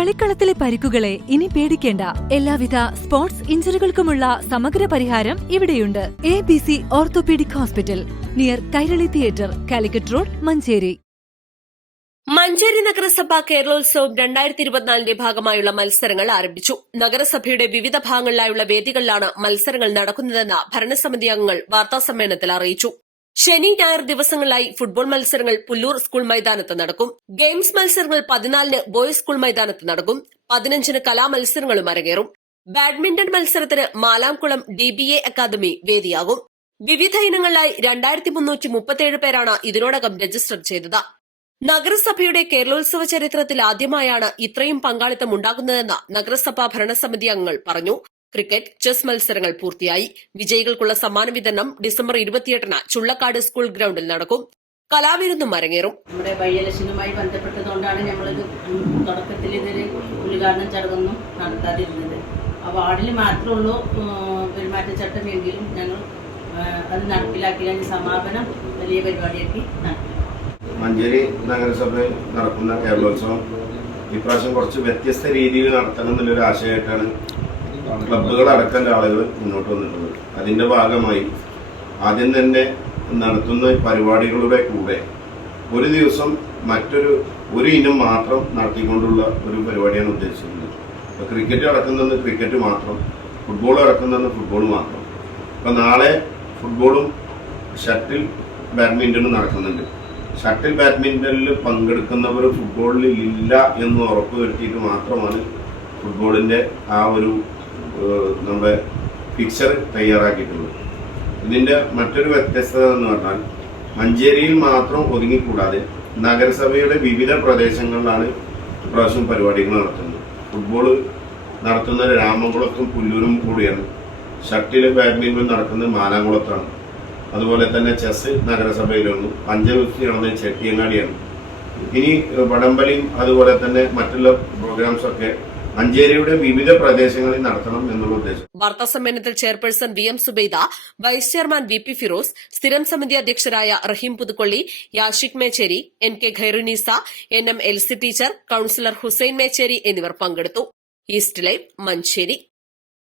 കളിക്കളത്തിലെ പരിക്കുകളെ ഇനി പേടിക്കേണ്ട. എല്ലാവിധ സ്പോർട്സ് ഇഞ്ചുറികൾക്കുമുള്ള സമഗ്ര പരിഹാരം ഇവിടെയുണ്ട്. ABC orthopaedic hospital, near Kairali theatre, Calicut road, Manjeri. Manjeri നഗരസഭ കേരളോത്സവം 2024 ഭാഗമായുള്ള മത്സരങ്ങൾ ആരംഭിച്ചു. നഗരസഭയുടെ വിവിധ ഭാഗങ്ങളിലായുള്ള വേദികളിലാണ് മത്സരങ്ങൾ നടക്കുന്നതെന്ന് ഭരണസമിതി അംഗങ്ങൾ വാർത്താസമ്മേളനത്തിൽ അറിയിച്ചു. ശനി ഞായർ ദിവസങ്ങളിലായി ഫുട്ബോൾ മത്സരങ്ങൾ പുല്ലൂർ സ്കൂൾ മൈതാനത്ത് നടക്കും. ഗെയിംസ് മത്സരങ്ങൾ 14-ന് ബോയ്സ് സ്കൂൾ മൈതാനത്ത് നടക്കും. 15-ന് കലാമത്സരങ്ങളും അരങ്ങേറും. ബാഡ്മിന്റൺ മത്സരത്തിന് മാലാംകുളം DBA അക്കാദമി വേദിയാകും. വിവിധ ഇനങ്ങളിലായി 2337 പേരാണ് ഇതിനോടകം രജിസ്റ്റർ ചെയ്തത്. നഗരസഭയുടെ കേരളോത്സവ ചരിത്രത്തിൽ ആദ്യമായാണ് ഇത്രയും പങ്കാളിത്തം ഉണ്ടാകുന്നതെന്ന് നഗരസഭാ ഭരണസമിതി അംഗങ്ങൾ പറഞ്ഞു. ക്രിക്കറ്റ്, ചെസ് മത്സരങ്ങൾ പൂർത്തിയായി. വിജയികൾക്കുള്ള സമ്മാന വിതരണം ഡിസംബർ 28-ന് ചുള്ളക്കാട് സ്കൂൾ ഗ്രൌണ്ടിൽ നടക്കും. കലാവിരുന്നും അരങ്ങേറും. നമ്മുടെ ബൈ ഇലക്ഷനുമായി ബന്ധപ്പെട്ടതുകൊണ്ടാണ് നമ്മളിത് തുടക്കത്തിൽ ഇതൊരു ഉദ്ഘാടന ചടങ്ങൊന്നും നടത്താതിരുന്നത്. ആ വാർഡിൽ മാത്രമേ ഉള്ളൂ പെരുമാറ്റച്ചട്ടം എങ്കിലും ഞങ്ങൾ അത് നടപ്പിലാക്കി സമാപനം വലിയ പരിപാടിയാക്കി നടത്തി. മഞ്ചേരി നഗരസഭയിൽ നടക്കുന്ന കേരളോത്സവം ഇപ്രാവശ്യം കുറച്ച് വ്യത്യസ്ത രീതിയിൽ നടത്തണം എന്നുള്ളൊരു ആശയമായിട്ടാണ് ക്ലബ്ബുകളടക്കം ആളുകൾ മുന്നോട്ട് വന്നിട്ടുള്ളത്. അതിന്റെ ഭാഗമായി ആദ്യം തന്നെ നടത്തുന്ന പരിപാടികളുടെ കൂടെ ഒരു ദിവസം ഒരു ഇനം മാത്രം നടത്തിക്കൊണ്ടുള്ള ഒരു പരിപാടിയാണ് ഉദ്ദേശിച്ചിട്ടുള്ളത്. ഇപ്പോൾ ക്രിക്കറ്റ് നടക്കുന്നത് ക്രിക്കറ്റ് മാത്രം, ഫുട്ബോൾ നടക്കുന്നത് ഫുട്ബോൾ മാത്രം. ഇപ്പം നാളെ ഫുട്ബോളും ഷട്ടിൽ ബാഡ്മിൻ്റണും നടക്കുന്നുണ്ട്. ഷട്ടിൽ ബാഡ്മിൻ്റണിൽ പങ്കെടുക്കുന്നവർ ഫുട്ബോളിൽ ഇല്ല എന്ന് ഉറപ്പ് വരുത്തിയിട്ട് മാത്രമാണ് ഫുട്ബോളിൻ്റെ ആ ഒരു നമ്മുടെ പിക്ചർ തയ്യാറാക്കിയിട്ടുള്ളത്. ഇതിൻ്റെ മറ്റൊരു വ്യത്യസ്തത എന്ന് പറഞ്ഞാൽ മഞ്ചേരിയിൽ മാത്രം ഒതുങ്ങിക്കൂടാതെ നഗരസഭയുടെ വിവിധ പ്രദേശങ്ങളിലാണ് ഇപ്രാവശ്യം പരിപാടികൾ നടത്തുന്നത്. ഫുട്ബോൾ നടത്തുന്നത് രാമംകുളത്തും പുല്ലൂരും കൂടിയാണ്. ഷട്ടിൽ ബാഡ്മിൻ്റൺ നടക്കുന്നത് മാലാംകുളത്താണ്. അതുപോലെ തന്നെ ചെസ് നഗരസഭയിലൊന്നു, പഞ്ചഗുസ്തി നടന്നത് ചെട്ടിയങ്ങാടിയാണ്. ഇനി വടംവലിയും അതുപോലെ തന്നെ മറ്റുള്ള പ്രോഗ്രാംസൊക്കെ മഞ്ചേരിയുടെ വിവിധ പ്രദേശങ്ങളിൽ നടത്തണം എന്നുള്ള ഉദ്ദേശം. വാർത്താസമ്മേളനത്തിൽ chairperson VM Subaida, vice chairman VP Firoz, സ്ഥിരം സമിതി അധ്യക്ഷരായ Rahim Puthukkolli, Yashik Mecheri, NK Khairunnisa, NM Elsy teacher, councillor Hussain Mecheri എന്നിവർ പങ്കെടുത്തു. East live, Manjeri.